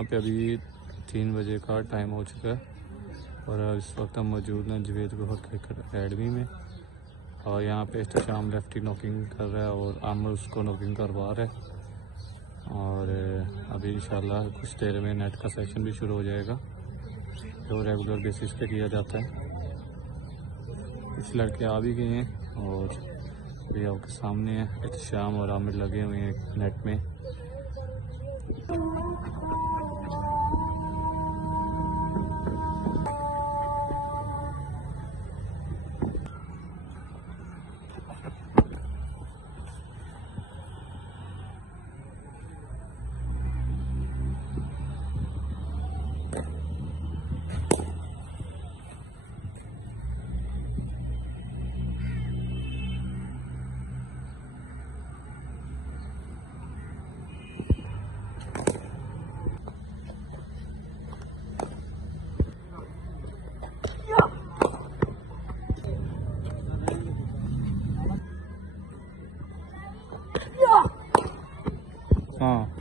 यहाँ पे अभी 3 बजे का टाइम हो चुका है और इस वक्त हम मौजूद हैं जवेद क्रिकेट अकेडमी में। और यहाँ पे इस्तेशाम लेफ्टी नॉकिंग कर रहा है और आमर उसको नॉकिंग करवा रहा है। और अभी इंशाल्लाह कुछ देर में नेट का सेशन भी शुरू हो जाएगा जो रेगुलर बेसिस पे किया जाता है। कुछ लड़के आ भी गए हैं और अभी आपके सामने है इस्तेशाम और आमिर लगे हुए हैं नेट में। हाँ